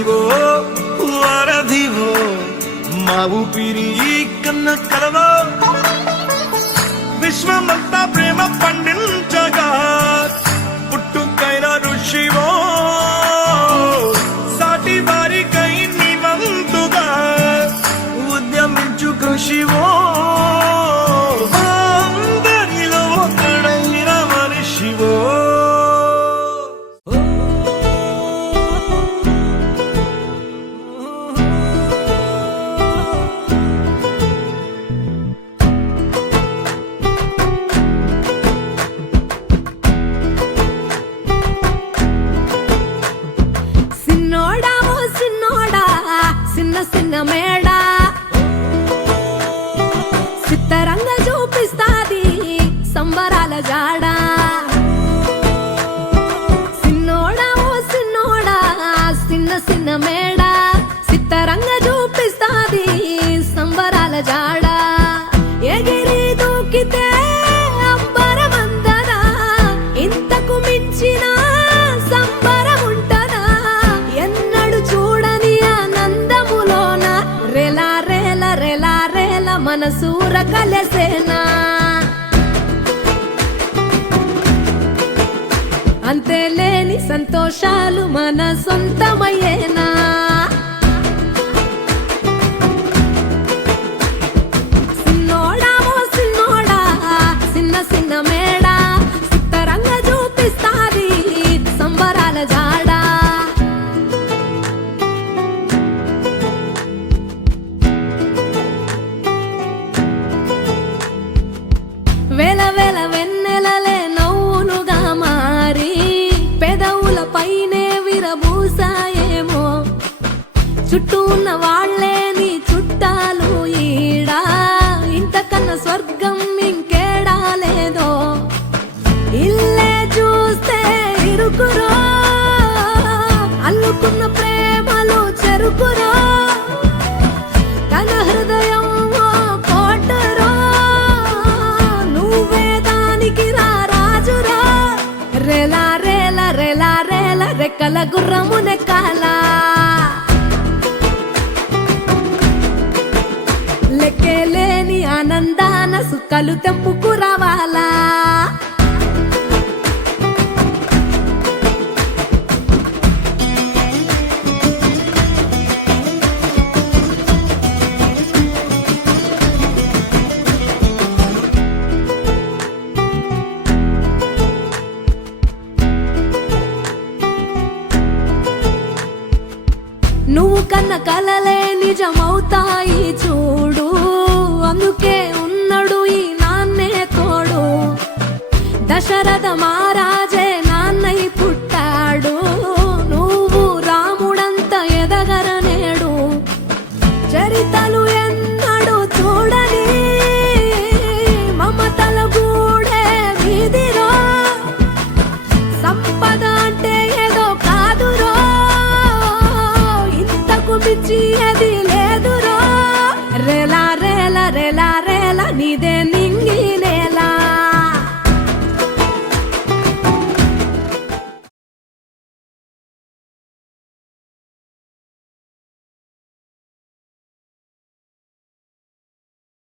సారథివో వారధివో మా ఊపిరి కన్న కలవో విశ్వమంతా ప్రేమ పండించగా పుట్టుకైన ఋషివో సాటి వారికై నివంతుగా ఉద్యమించు కృషివో అందరిలో ఒకడైన మనిషివో. చిన్న మేడా సిత్తరంగా చూపిస్తాది సంబరాల జాడా సిన్నోడా ఓ సిన్నోడా చిన్న చిన్న మేడా సిత్తరంగా చూపిస్తాది సంబరాల జాడా ఎగిరి దూకితే అంబరమందనా ఇంతకు మించిన సంబరం ఉంటనా ఎన్నడు చూడని ఆనందములోన రెలా రేల రెలా రేల మనసూర కలసేనా అంతేలేని సంతోషాలు మన సొంతమయ్యేనా సిన్నోడా ఓ సిన్నోడా చిన్న చిన్న మేడా సిత్తరంగా చూపిస్తాది సంబరాల జాడా వేల వేల వెన్నెలలే నవ్వులుగా మారి పెదవుల పైనే విరబూసాయేమో చుట్టూ ఉన్న వాళ్లే నీ చుట్టాలు ఈడా ఇంతకన్నా స్వర్గం ఇంకేడా లేదో ఇల్లే చూస్తే ఇరుకురో అల్లుకున్న ప్రేమలు చెరుకురో తన హృదయం కోటరో నువ్వే దానికి రాజురా రెలా రేల రెలా రేల రెక్కల గుర్రము నెక్కాల లెక్కేలేని ఆనందాన సుక్కలు తెంపుకు రావాలా నువ్వు కన్న కలలే నిజమవుతాయి చూడు అందుకే ఉన్నాడు ఈ నాన్నే తోడు దశరథ మహారాజే నాన్నై పుట్టాడు నువ్వు రాముడంత ఎదగరనేడు చరితలు ఎన్నడు చూడని మమతల గూడే వీధిరో సంపద అంటే ఏదో కాదురో మించి అది లేదురో రెలా రేల రెలా రేల నీదే